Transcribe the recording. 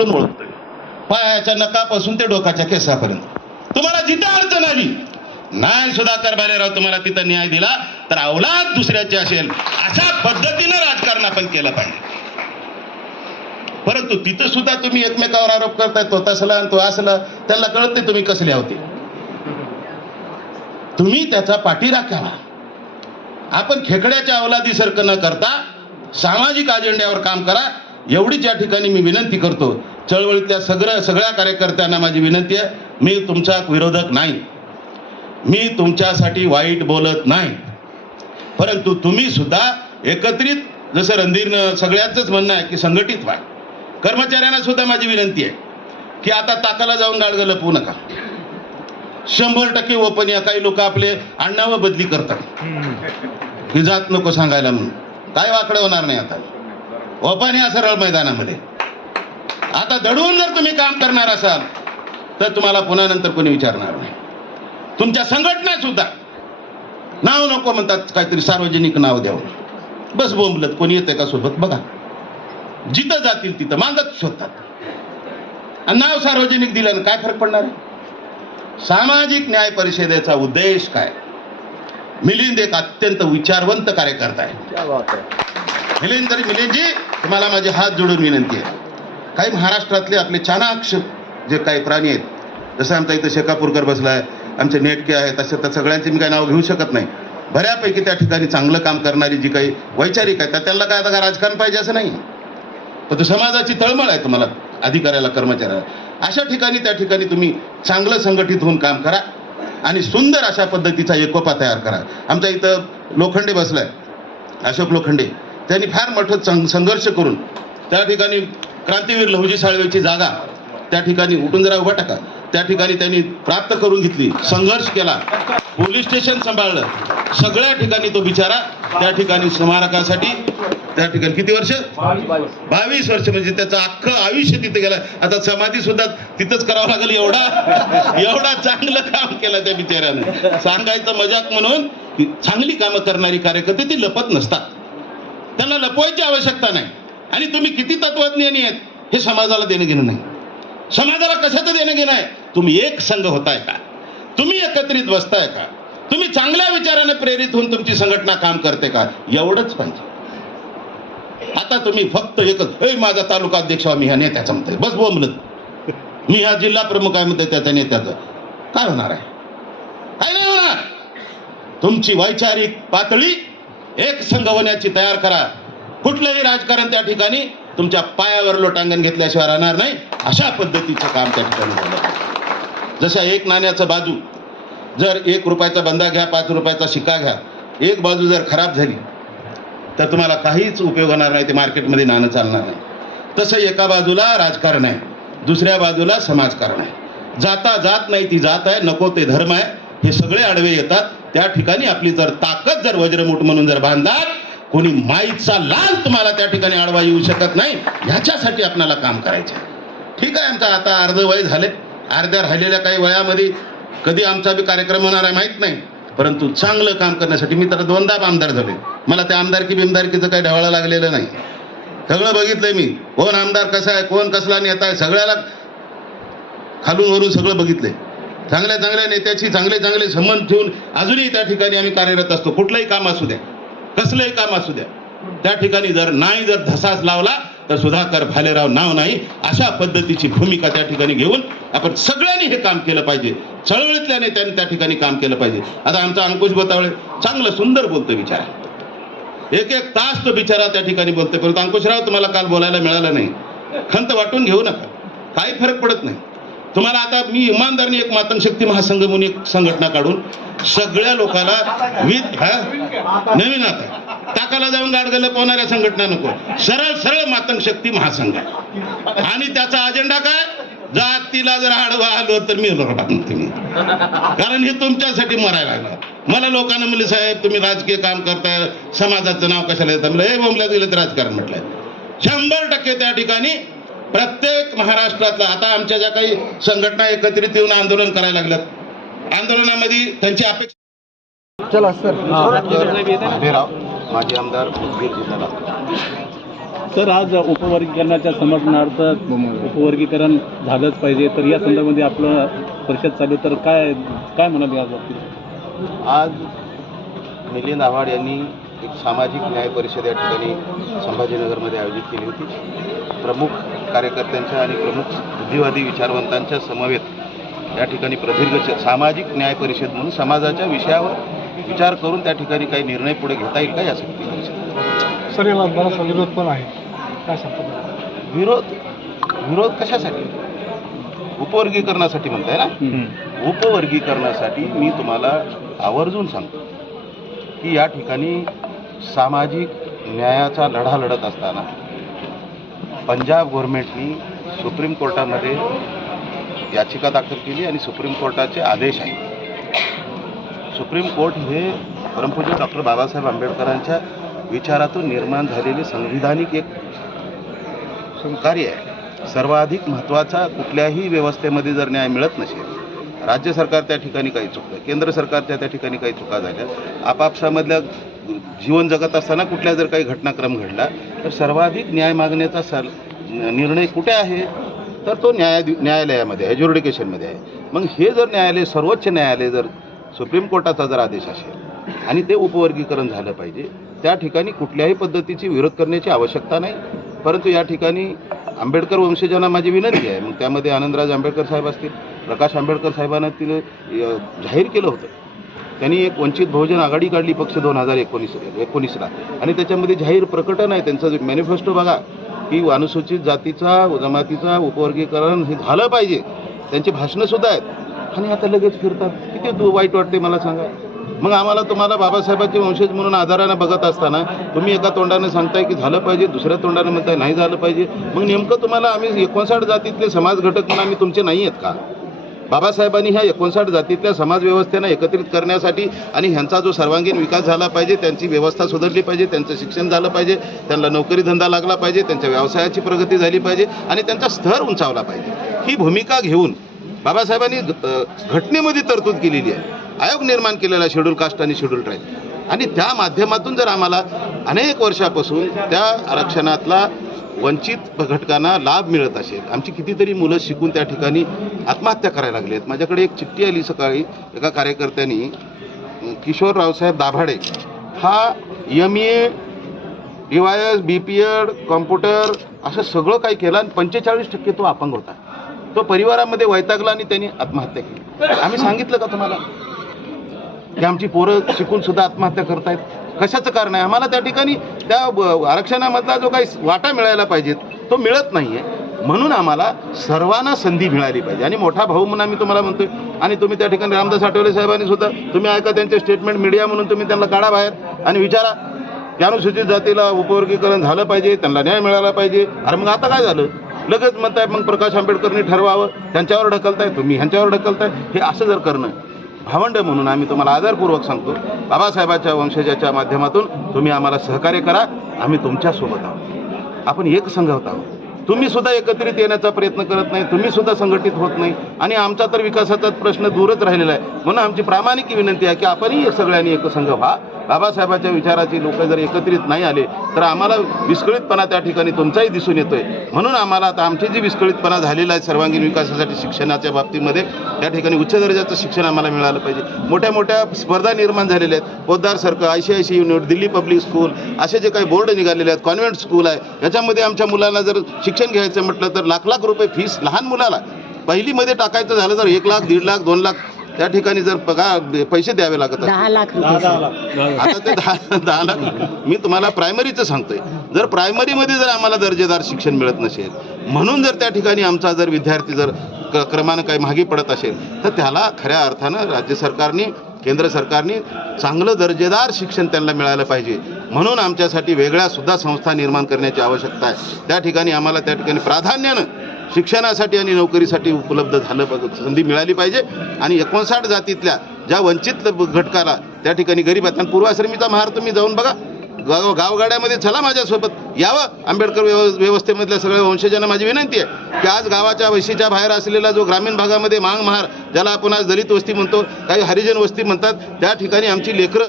ओळखतोय, पायाच्या नकापासून ते डोकाच्या केसापर्यंत. तुम्हाला जिथं अडचण आली नाही सुधाकर भालेराव तुम्हाला तिथं न्याय दिला तर अवलाद दुसऱ्याची असेल अशा पद्धतीनं राजकारण आपण केलं पाहिजे. परंतु तिथं सुद्धा तुम्ही एकमेकावर आरोप करताय, तो तसला आणि तो असला, त्यांना कळत नाही तुम्ही कसले होते. तुम्ही त्याचा पाठीराख केला. आपण खेकड्याच्या अवलादीसारखं न करता सामाजिक अजेंड्यावर काम करा एवढीच या ठिकाणी मी विनंती करतो. चळवळीतल्या सगळ्या कार्यकर्त्यांना माझी विनंती आहे, मी तुमचा विरोधक नाही, मी तुमच्यासाठी वाईट बोलत नाही, परंतु तुम्ही सुद्धा एकत्रित, जसं रणधीरनं सगळ्यांचंच म्हणणं आहे की संघटित व्हा. कर्मचाऱ्यांना सुद्धा माझी विनंती आहे की आता ताकाला जाऊन गाडगं लपवू नका. 100% ओपन या. काही लोक आपले आडनावं बदली करतात ही जात नको सांगायला म्हणून. काय वाकडं होणार नाही. आता ओपन या सरळ मैदानामध्ये. आता दडवून जर तुम्ही काम करणार असाल तर तुम्हाला पुन्हा नंतर कोणी विचारणार नाही. तुमच्या संघटना सुद्धा नाव नको म्हणतात, काहीतरी सार्वजनिक नाव द्यावं, बस बोंबलत. कोणी येते का सोबत बघा, जिथं जातील तिथं मागत शोधतात. आणि नाव सार्वजनिक दिल्यानं काय फरक पडणार आहे. सामाजिक न्याय परिषदेचा उद्देश काय. मिलिंद एक अत्यंत विचारवंत कार्यकर्ता आहे. मिलिंदजी तुम्हाला माझे हात जोडून विनंती आहे. काही महाराष्ट्रातले आपले चाणाक्ष जे काही प्राणी आहेत, जसं आमचा इथं शेकापूरकर बसलाय, आमचे नेटके आहेत, असे तर सगळ्यांचे मी काही नाव घेऊ शकत नाही. बऱ्यापैकी त्या ठिकाणी चांगलं काम करणारी जी काही वैचारिक आहेत त्यांना काय आता राजकारण पाहिजे असं नाही, पण समाजाची तळमळ आहे तुम्हाला, अधिकाऱ्याला, कर्मचाऱ्याला. अशा ठिकाणी त्या ठिकाणी तुम्ही चांगलं संघटित होऊन काम करा आणि सुंदर अशा पद्धतीचा एकोपा तयार करा. आमच्या इथं लोखंडे बसलाय, अशोक लोखंडे, त्यांनी फार मोठं संघर्ष करून त्या ठिकाणी क्रांतीवीर लहुजी साळवेची जागा त्या ठिकाणी, उठून जरा उभा टाका, त्या ठिकाणी त्यांनी प्राप्त करून घेतली, संघर्ष केला, पोलीस स्टेशन सांभाळलं, सगळ्या ठिकाणी तो बिचारा त्या ठिकाणी स्मारकासाठी त्या ठिकाणी किती वर्ष, 22 वर्ष, म्हणजे त्याचं अख्खं आयुष्य तिथे गेलं. आता समाधी सुद्धा तिथंच करावं लागेल, एवढा चांगलं काम केलं त्या बिचाऱ्यानं. सांगायचं मजाक म्हणून. चांगली कामं करणारी कार्यकर्ते ती लपत नसतात, त्यांना लपवायची आवश्यकता नाही. आणि तुम्ही किती तत्वज्ञानी आहेत हे समाजाला देणं घेणं नाही. समाजाला कशाचं देणं घेणं आहे. तुम्ही एक संघ होताय का, तुम्ही एकत्रित बसताय का, तुम्ही चांगल्या विचाराने प्रेरित होऊन तुमची संघटना काम करते का, एवढंच पाहिजे. आता तुम्ही फक्त एकच, माझा तालुका अध्यक्ष मी ह्या नेत्याचा म्हणतोय, बस बोंबलत, मी ह्या जिल्हा प्रमुख आहे म्हणतोय त्या नेत्याचं, काय होणार आहे. काय नाही होणार. तुमची वैचारिक पातळी एक संघ होण्याची तयार करा. कुठलंही राजकारण त्या ठिकाणी तुमच्या पायावर लोटांगण घेतल्याशिवाय राहणार नाही. अशा पद्धतीचं काम त्या ठिकाणी झालं. जशा एक नाण्याचं बाजू, जर 1 रुपयाचा बंदा घ्या, 5 रुपयाचा शिक्का घ्या, एक बाजू जर खराब झाली तर तुम्हाला काहीच उपयोग होणार नाही, ते मार्केटमध्ये नाणं चालणार नाही. तसं एका बाजूला राजकारण आहे, दुसऱ्या बाजूला समाजकारण आहे. जाता जात नाही ती जात आहे, नको ते धर्म आहे, हे सगळे आडवे येतात. त्या ठिकाणी आपली जर ताकद जर वज्रमुठ म्हणून जर बांधाल, कोणी माईचा लाल तुम्हाला त्या ठिकाणी आडवा येऊ शकत नाही. ह्याच्यासाठी आपल्याला काम करायचं. ठीक आहे, आमचा आता अर्ध वय झाले, अर्ध्या राहिलेल्या काही वयामध्ये कधी आमचा बी कार्यक्रम होणार आहे माहीत नाही, परंतु चांगलं काम करण्यासाठी मी तर 2दा आमदार झाले. मला त्या आमदारकी बिमदारकीचं काही ढवळा लागलेलं नाही. सगळं बघितलंय मी, कोण आमदार कसा आहे, कोण कसला नेता आहे, सगळ्याला खालून वरून सगळं बघितलंय. चांगल्या चांगल्या नेत्याची चांगले संबंध ठेवून अजूनही त्या ठिकाणी आम्ही कार्यरत असतो. कुठलंही काम असू द्या, कसलंही काम असू द्या, त्या ठिकाणी जर धसाच लावला तर सुधाकर भालेराव नाव नाही. अशा पद्धतीची भूमिका त्या ठिकाणी घेऊन आपण सगळ्यांनी हे काम केलं पाहिजे. चळवळीतल्या नेत्यांनी त्या ठिकाणी काम केलं पाहिजे. आता आमचा अंकुश बोतावळे चांगलं सुंदर बोलतो बिचारा, 1 तास तो बिचारा त्या ठिकाणी बोलतोय. परंतु अंकुशराव तुम्हाला काल बोलायला मिळालं नाही, खंत वाटून घेऊ नका, काही फरक पडत नाही तुम्हाला. आता मी इमानदारने एक मातंग शक्ती महासंघ म्हणून एक संघटना काढून सगळ्या लोकांना नवीन आता ताकाला जाऊन गाडगं लपवणाऱ्या संघटना नको, सरळ मातंग शक्ती महासंघ. आणि त्याचा अजेंडा काय, जातीला जर आडवा आलो तर मी तुम्ही, कारण हे तुमच्यासाठी मरायला लागलं. मला लोकांना म्हणले, साहेब तुम्ही राजकीय काम करताय, समाजाचं नाव कशाला येतं. म्हणलं हे बोंबल्यात गेलं तर राजकारण म्हटलंय. 100% त्या ठिकाणी प्रत्येक महाराष्ट्रातला आता आमच्या ज्या काही संघटना एकत्रित येऊन आंदोलन करायला लागल्यात, आंदोलनामध्ये त्यांची अपेक्षा. चला सर, भालेराव माजी आमदार उदगीर जिल्हा. सर, आज उपवर्गीकरणाच्या समर्थनार्थ उपवर्गीकरण झालंच पाहिजे, तर या संदर्भामध्ये आपलं परिषद चालू, तर काय काय म्हणाल या बाबतीत? आज मिलिंद आव्हाड यांनी एक सामाजिक न्याय परिषद या ठिकाणी संभाजीनगरमध्ये आयोजित केली होती. प्रमुख कार्यकर्त्यांच्या आणि प्रमुख बुद्धिवादी विचारवंतांच्या समवेत या ठिकाणी प्रदीर्घ सामाजिक न्याय परिषद म्हणून समाजाच्या विषयावर विचार करून त्या ठिकाणी काही निर्णय पुढे घेता येईल का यासाठी परिषद. सर, याला बराचसा विरोध पण आहे, काय सांगतो? विरोध कशासाठी? उपवर्गीकरणासाठी म्हणताय ना? उपवर्गीकरणासाठी मी तुम्हाला आवर्जून सांगतो की या ठिकाणी सामाजिक न्यायाचा लढा लढत असताना पंजाब गव्हर्नमेंटनी सुप्रीम कोर्टामध्ये याचिका दाखल केली आणि सुप्रीम कोर्टाचे आदेश आहेत. सुप्रीम कोर्ट हे परमपूज्य डॉक्टर बाबासाहेब आंबेडकरांच्या विचारातून निर्माण झालेले संविधानिक एक कार्य आहे. सर्वाधिक महत्त्वाचा कुठल्याही व्यवस्थेमध्ये जर न्याय मिळत नसेल, राज्य सरकार त्या ठिकाणी काही चुकलं, केंद्र सरकारच्या त्या ठिकाणी काही चुका झाल्या, आपापसामधल्या जीवन जगत असताना कुठल्या जर काही घटनाक्रम घडला, तर सर्वाधिक न्याय मागण्याचा निर्णय कुठे आहे? तर तो न्यायालयामध्ये आहे, ज्युरिडिकेशनमध्ये आहे. मग हे जर न्यायालय, सर्वोच्च न्यायालय जर सुप्रीम कोर्टाचा जर आदेश असेल आणि ते उपवर्गीकरण झालं पाहिजे, त्या ठिकाणी कुठल्याही पद्धतीची विरोध करण्याची आवश्यकता नाही. परंतु या ठिकाणी आंबेडकर वंशजांना माझी विनंती आहे, मग त्यामध्ये आनंदराज आंबेडकर साहेब असतील, प्रकाश आंबेडकर साहेबांना तिने जाहीर केलं होतं. त्यांनी एक वंचित बहुजन आघाडी काढली पक्ष 2019ला आणि त्याच्यामध्ये जाहीर प्रकटन आहे त्यांचं मॅनिफेस्टो बघा की अनुसूचित जातीचा जमातीचा उपवर्गीकरण हे झालं पाहिजे. त्यांची भाषणंसुद्धा आहेत आणि आता लगेच फिरतात. किती वाईट वाटते मला सांगा. मग आम्हाला तुम्हाला बाबासाहेबांचे वंशज म्हणून आधारानं बघत असताना तुम्ही एका तोंडाने सांगताय की झालं पाहिजे, दुसऱ्या तोंडाने म्हणताय नाही झालं पाहिजे. मग नेमकं तुम्हाला आम्ही 59 जातीतले समाज घटक म्हणून आम्ही तुमचे नाही आहेत का? बाबासाहेबांनी ह्या 59 जातीतल्या समाजव्यवस्थेनं एकत्रित करण्यासाठी आणि ह्यांचा जो सर्वांगीण विकास झाला पाहिजे, त्यांची व्यवस्था सुधारली पाहिजे, त्यांचं शिक्षण झालं पाहिजे, त्यांना नोकरी धंदा लागला पाहिजे, त्यांच्या व्यवसायाची प्रगती झाली पाहिजे आणि त्यांचा स्तर उंचावला पाहिजे, ही भूमिका घेऊन बाबासाहेबांनी घटनेमध्ये तरतूद केलेली आहे. आयोग निर्माण केलेला शेड्यूल कास्ट आणि शेड्यूल ट्राईब आणि त्या माध्यमातून जर आम्हाला अनेक वर्षापासून त्या आरक्षणातला वंचित घटकांना लाभ मिळत असेल, आमची कितीतरी मुलं शिकून त्या ठिकाणी आत्महत्या करायला लागली आहेत. माझ्याकडे एक चिठ्ठी आली सकाळी एका कार्यकर्त्यांनी, किशोर रावसाहेब दाभाडे हा MA DYS BPEd कॉम्प्युटर असं सगळं काही केलं आणि 45% तो अपंग होता. तो परिवारामध्ये वैतागला आणि त्यांनी आत्महत्या केली. आम्ही सांगितलं का तुम्हाला की आमची पोरं शिकून सुद्धा आत्महत्या करतायत? कशाचं कारण आहे? आम्हाला त्या ठिकाणी त्या आरक्षणामधला जो काही वाटा मिळायला पाहिजे तो मिळत नाही आहे. म्हणून आम्हाला सर्वांना संधी मिळाली पाहिजे आणि मोठा भाऊ म्हणून आम्ही तुम्हाला म्हणतोय. आणि तुम्ही त्या ठिकाणी रामदास आठवले साहेबांनी सुद्धा तुम्ही ऐका त्यांचे स्टेटमेंट मीडिया म्हणून तुम्ही त्यांना काढा बाहेर आणि विचारा की अनुसूचित जातीला उपवर्गीकरण झालं पाहिजे, त्यांना न्याय मिळाला पाहिजे. अरे मग आता काय झालं? लगेच म्हणताय मग प्रकाश आंबेडकरनी ठरवावं, त्यांच्यावर ढकलताय, तुम्ही ह्यांच्यावर ढकलताय. हे असं जर करणं भावंड म्हणून आम्ही तुम्हाला आदरपूर्वक सांगतो, बाबासाहेबांच्या वंशजाच्या माध्यमातून तुम्ही आम्हाला सहकार्य करा. आम्ही तुमच्यासोबत आहोत, आपण एक संघात आहोत. तुम्ही सुद्धा एकत्रित येण्याचा प्रयत्न करत नाही, तुम्ही सुद्धा संघटित होत नाही आणि आमचा तर विकासाचा प्रश्न दूरच राहिलेला आहे. म्हणून आमची प्रामाणिक विनंती आहे की आपणही सगळ्यांनी एकसंघ व्हा. बाबासाहेबांच्या विचाराची लोक जर एकत्रित नाही आले तर आम्हाला विस्कळीतपणा त्या ठिकाणी तुमचाही दिसून येतोय. म्हणून आम्हाला आता आमची जी विस्कळीतपणा झालेला आहे सर्वांगीण विकासासाठी शिक्षणाच्या बाबतीमध्ये त्या ठिकाणी उच्च दर्जाचं शिक्षण आम्हाला मिळालं पाहिजे. मोठ्या मोठ्या स्पर्धा निर्माण झालेल्या आहेत. पोद्दारसारखं ICIC unit, Delhi public school असे जे काही बोर्ड निघालेले आहेत, कॉन्व्हेंट स्कूल आहे, याच्यामध्ये आमच्या मुलांना जर शिक्षण घ्यायचं म्हटलं तर लाख रुपये फीस लहान मुलाला. पहिलीमध्ये टाकायचं झालं तर 1 लाख, 1.5 लाख, 2 लाख त्या ठिकाणी जर पैसे द्यावे लागत असतील. 10 लाख आता ते 10 लाख मी तुम्हाला प्रायमरीचं सांगतोय. जर प्रायमरीमध्ये जर आम्हाला दर्जेदार शिक्षण मिळत नसेल, म्हणून जर त्या ठिकाणी आमचा जर विद्यार्थी जर क्रमानं काही मागे पडत असेल तर त्याला खऱ्या अर्थानं राज्य सरकारने, केंद्र सरकारने चांगलं दर्जेदार शिक्षण त्यांना मिळालं पाहिजे. म्हणून आमच्यासाठी वेगळ्या सुद्धा संस्था निर्माण करण्याची आवश्यकता आहे. त्या ठिकाणी आम्हाला त्या ठिकाणी प्राधान्यानं शिक्षणासाठी आणि नोकरीसाठी उपलब्ध झालं, संधी मिळाली पाहिजे. आणि 59 जातीतल्या ज्या वंचित घटकाला त्या ठिकाणी गरीब आहेत, आणि पूर्वाश्रमीचा महार तुम्ही जाऊन बघा, गावगाड्यामध्ये चला माझ्यासोबत यावं. आंबेडकर व्यवस्थेमधल्या सगळ्या वंशजांना माझी विनंती आहे की आज गावाच्या वशीच्या बाहेर असलेला जो ग्रामीण भागामध्ये मांग महार, ज्याला आपण आज दलित वस्ती म्हणतो, काही हरिजन वस्ती म्हणतात, त्या ठिकाणी आमची लेकरं